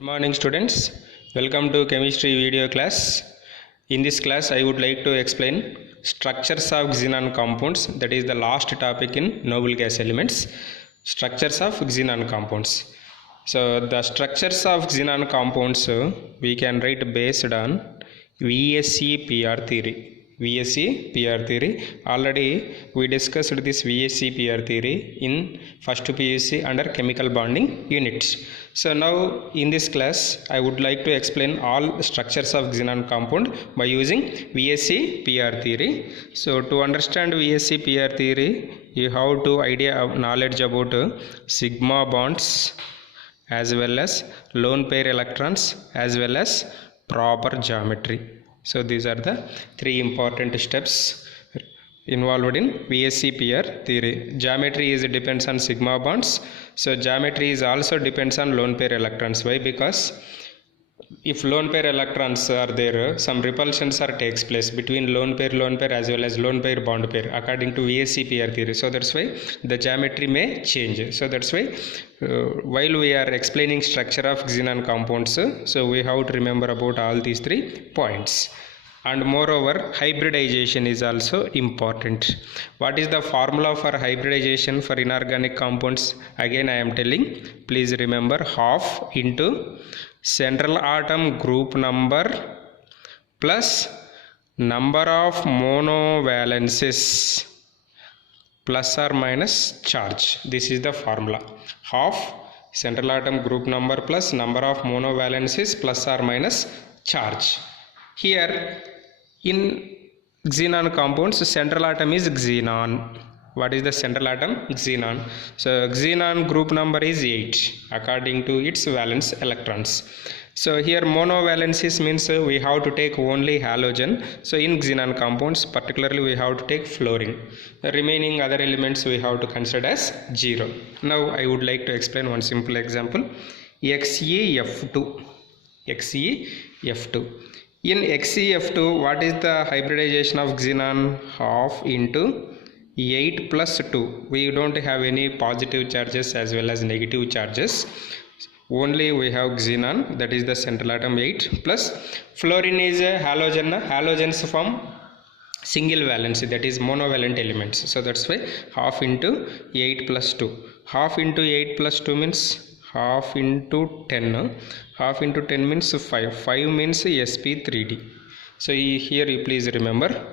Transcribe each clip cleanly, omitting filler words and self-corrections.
Good morning students, welcome to chemistry video class. In this class I would like to explain structures of xenon compounds, that is the last topic in noble gas elements. Structures of xenon compounds. So the structures of xenon compounds we can write based on VSEPR theory. VSEPR theory. Already we discussed this VSEPR theory in first PUC under chemical bonding units. So now in this class I would like to explain all structures of xenon compound by using VSEPR theory. So to understand VSEPR theory, you have to knowledge about sigma bonds as well as lone pair electrons as well as proper geometry. So these are the three important steps involved in VSEPR theory. Geometry depends on sigma bonds. So geometry is also depends on lone pair electrons. Why? Because if lone pair electrons are there, some repulsions takes place between lone pair as well as lone pair bond pair according to VSEPR theory. So that's why the geometry may change. So that's why while we are explaining structure of xenon compounds, so we have to remember about all these 3 points. And moreover, hybridization is also important. What is the formula for hybridization for inorganic compounds? Again I am telling, please remember half into central atom group number plus number of monovalences plus or minus charge. This is the formula. Half central atom group number plus number of monovalences plus or minus charge. Here in xenon compounds, central atom is xenon. What is the central atom? Xenon. So xenon group number is 8 according to its valence electrons. So here monovalences means we have to take only halogen. So in xenon compounds particularly we have to take fluorine. The remaining other elements we have to consider as 0. Now I would like to explain one simple example. XeF2. XeF2. In XeF2, what is the hybridization of xenon? Half into 8 plus 2. We don't have any positive charges as well as negative charges. Only we have xenon, that is the central atom 8 plus fluorine is a halogen. Halogens form single valency, that is monovalent elements. So that's why half into 8 plus 2. Half into 8 plus 2 means half into 10. Half into 10 means 5. 5 means sp3d. So here you please remember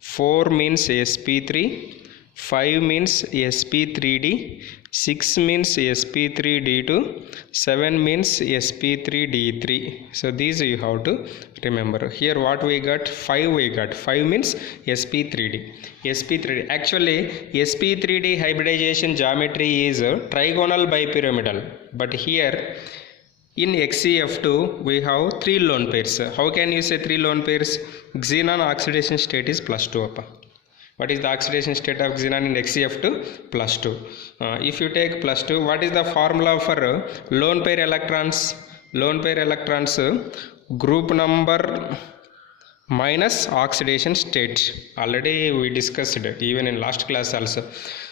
4 means sp3, 5 means sp3d, 6 means sp3d2, 7 means sp3d3. So these you have to remember. Here what we got? 5 we got. 5 means sp3d. sp3d. Actually sp3d hybridization geometry is trigonal bipyramidal. But here in XeF2 we have 3 lone pairs. How can you say 3 lone pairs? Xenon oxidation state is +2. What is the oxidation state of xenon in XeF2? +2. If you take +2, what is the formula for lone pair electrons? Lone pair electrons group number minus oxidation state. Already we discussed it even in last class also.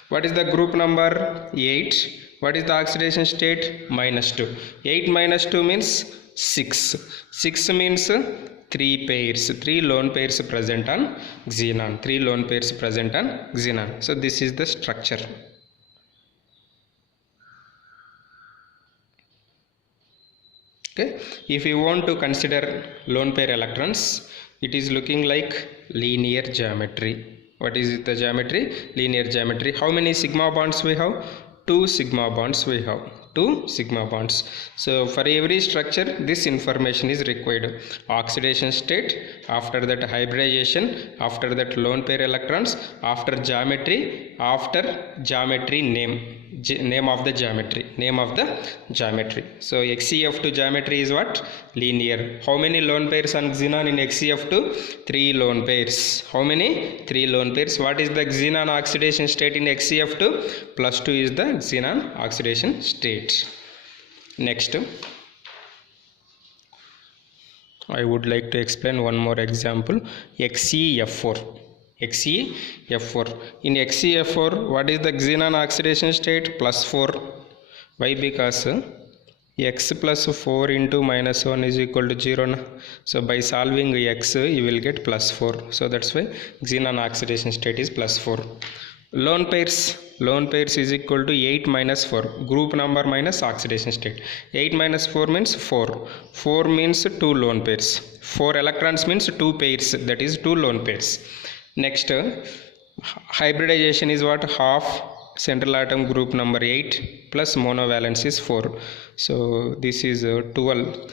What is the group number? 8. What is the oxidation state? -2. 8 minus 2 means 6. 6 means 3 pairs. 3 lone pairs present on xenon. 3 lone pairs present on xenon. So this is the structure. Okay. If you want to consider lone pair electrons, it is looking like linear geometry. What is the geometry? Linear geometry. How many sigma bonds we have? 2 sigma bonds we have. 2 sigma bonds. So for every structure this information is required. Oxidation state, after that hybridization, after that lone pair electrons, after geometry name of the geometry. So XeF2 geometry is what? Linear. How many lone pairs on xenon in XeF2? 3 lone pairs. How many? 3 lone pairs. What is the xenon oxidation state in XeF2? +2 is the xenon oxidation state. Next, I would like to explain one more example. XeF4. XeF4. In XeF4, what is the xenon oxidation state? +4. Why? Because x plus 4 into minus 1 is equal to 0 na? So by solving x you will get plus 4. So that's why xenon oxidation state is plus 4. Lone pairs is equal to 8 minus 4, group number minus oxidation state. 8 minus 4 means 4. 4 means 2 lone pairs. 4 electrons means 2 pairs, that is 2 lone pairs. Next, hybridization is what? Half central atom group number 8 plus monovalence is 4. So this is 12.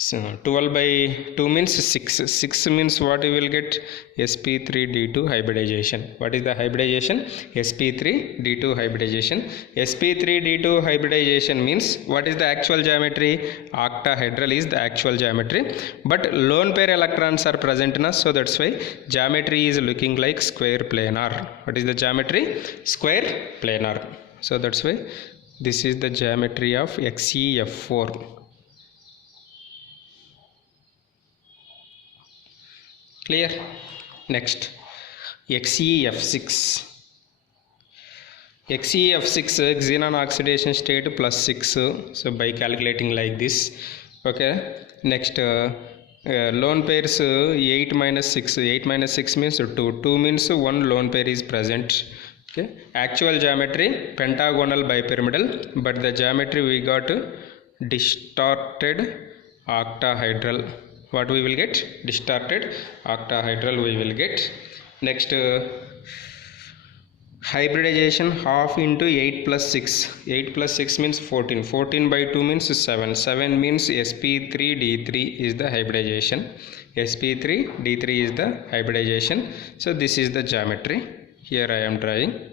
So 12 by 2 means 6. 6 means what you will get? sp3d2 hybridization. What is the hybridization? sp3d2 hybridization. sp3d2 hybridization means what is the actual geometry? Octahedral is the actual geometry, but lone pair electrons are present na, so that's why geometry is looking like square planar. What is the geometry? Square planar. So that's why this is the geometry of XeF4. Clear? Next, XeF6. XeF6 xenon oxidation state plus 6. So by calculating like this, okay. Next, lone pairs 8 minus 6. 8 minus 6 means 2. 2 means 1 lone pair is present. Okay. Actual geometry pentagonal bipyramidal, but the geometry we got distorted octahedral. What we will get? Distorted octahedral we will get. Next, hybridization half into 8 plus 6. 8 plus 6 means 14. 14 by 2 means 7. 7 means sp3d3 is the hybridization. sp3d3 is the hybridization. So this is the geometry. Here I am drawing.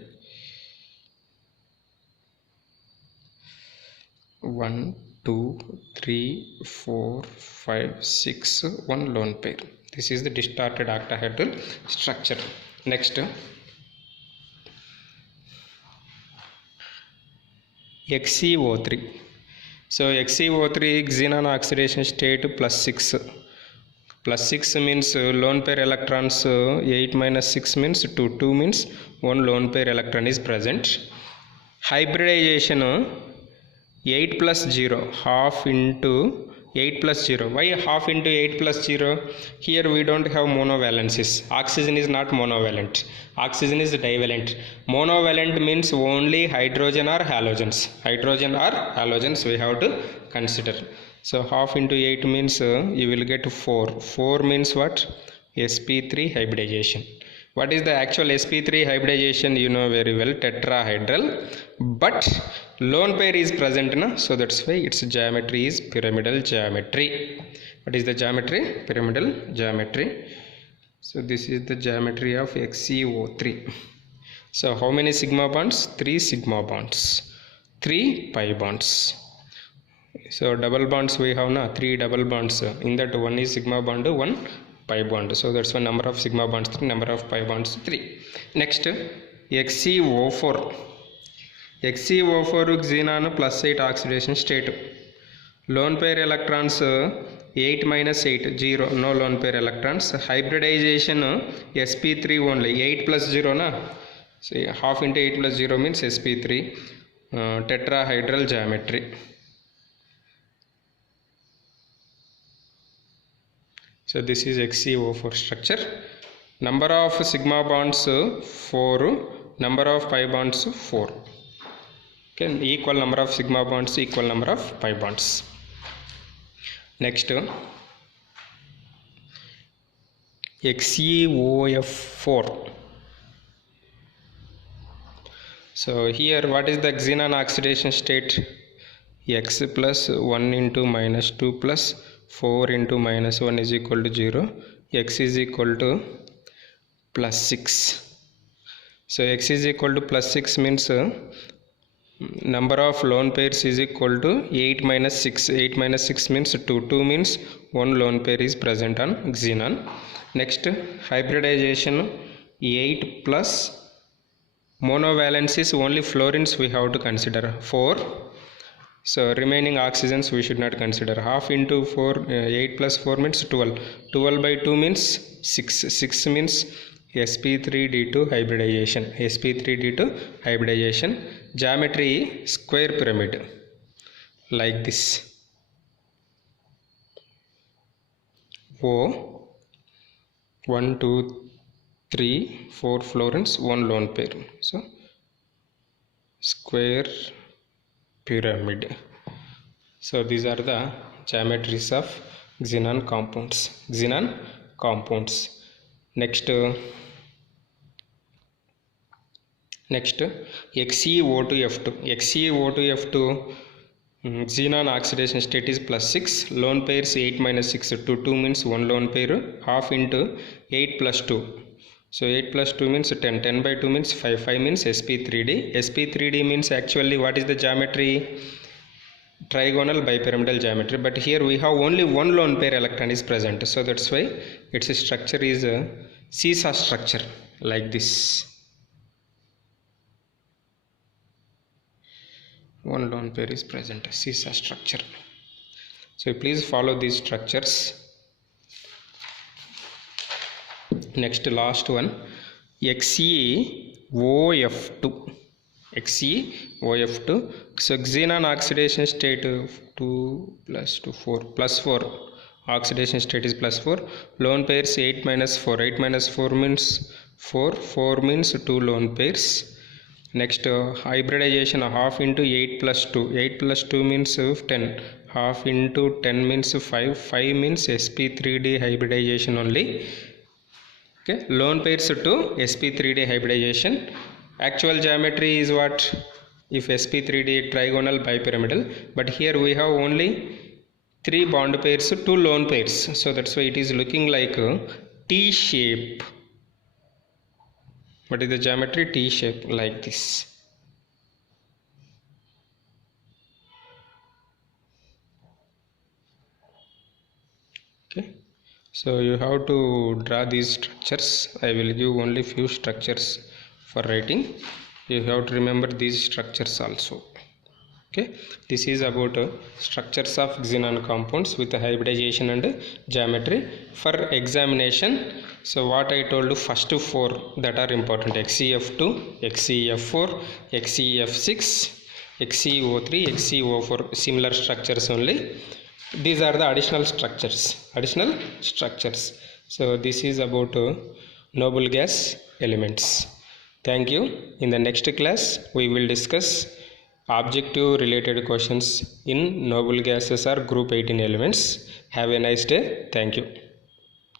1, 2, 3, 4, 5, 6, 1 lone pair. This is the distorted octahedral structure. Next, XeO3. So XeO3 xenon oxidation state plus 6. Plus 6 means lone pair electrons 8 minus 6 means 2. 2 means 1 lone pair electron is present. Hybridization 8 plus 0, half into 8 plus 0. Why half into 8 plus 0? Here we don't have monovalences. Oxygen is not monovalent. Oxygen is divalent. Monovalent means only hydrogen or halogens. Hydrogen or halogens we have to consider. So half into 8 means you will get 4. 4 means what? sp3 hybridization. What is the actual sp3 hybridization? You know very well, tetrahedral, but lone pair is present na, so that's why its geometry is pyramidal geometry. What is the geometry? Pyramidal geometry. So this is the geometry of XeO3. So how many sigma bonds? 3 sigma bonds, 3 pi bonds. So double bonds we have na, 3 double bonds. In that one is sigma bond, 1 pi bond. So that's one number of sigma bonds 3, number of pi bonds 3. Next, XeO4. XeO4 xenon plus 8 oxidation state. Lone pair electrons 8 minus 8, 0, no lone pair electrons. Hybridization sp3 only, 8 plus 0 na. So half into 8 plus 0 means sp3. Tetrahedral geometry. So this is XeO4 structure. Number of sigma bonds 4, number of pi bonds 4. Okay, equal number of sigma bonds, equal number of pi bonds. Next, XeOF4. So here what is the xenon oxidation state? X plus 1 into minus 2 plus 4 into minus 1 is equal to 0. X is equal to plus 6. So X is equal to plus 6 means number of lone pairs is equal to 8 minus 6. 8 minus 6 means 2. 2 means 1 lone pair is present on xenon. Next, hybridization 8 plus monovalence is only fluorines we have to consider 4. So remaining oxygens we should not consider. Half into 4, 8 plus 4 means 12. 12 by 2 means 6. 6 means sp3d2 hybridization. sp3d2 hybridization. Geometry square pyramid. like this. O 1 2 3 4 fluorines, 1 lone pair. So square pyramid. So these are the geometries of xenon compounds. Next XeO2F2. XeO2F2 xenon oxidation state is +6. Lone pairs 8 minus 6 to 2 means 1 lone pair, half into 8 plus 2. So 8 plus 2 means 10. 10 by 2 means 5. 5 means sp3d. sp3d means actually what is the geometry? Trigonal bipyramidal geometry. But here we have only 1 lone pair electron is present. So that's why its structure is a seesaw structure like this. 1 lone pair is present, seesaw structure. So please follow these structures. Next, last one, XeOF2. XeOF2. So xenon oxidation state 2 plus 2 4 plus 4. Oxidation state is +4. Lone pairs 8 minus 4. 8 minus 4 means 4. 4 means 2 lone pairs. Next, hybridization half into 8 plus 2. 8 plus 2 means 10. Half into 10 means 5. 5 means sp3d hybridization only. Okay, lone pairs to sp3d hybridization. Actual geometry is what? If sp3d trigonal bipyramidal, but here we have only 3 bond pairs, 2 lone pairs. So that's why it is looking like a T shape. What is the geometry? T shape, like this. Okay, so you have to draw these structures. I will give only few structures for writing. You have to remember these structures also. Okay, this is about structures of xenon compounds with hybridization and geometry for examination. So what I told you, first 4 that are important: XeF2, XeF4, XeF6, XeO3, XeO4, similar structures only. These are the additional structures. So this is about noble gas elements. Thank you. In the next class we will discuss objective related questions in noble gases or group 18 elements. Have a nice day. Thank you.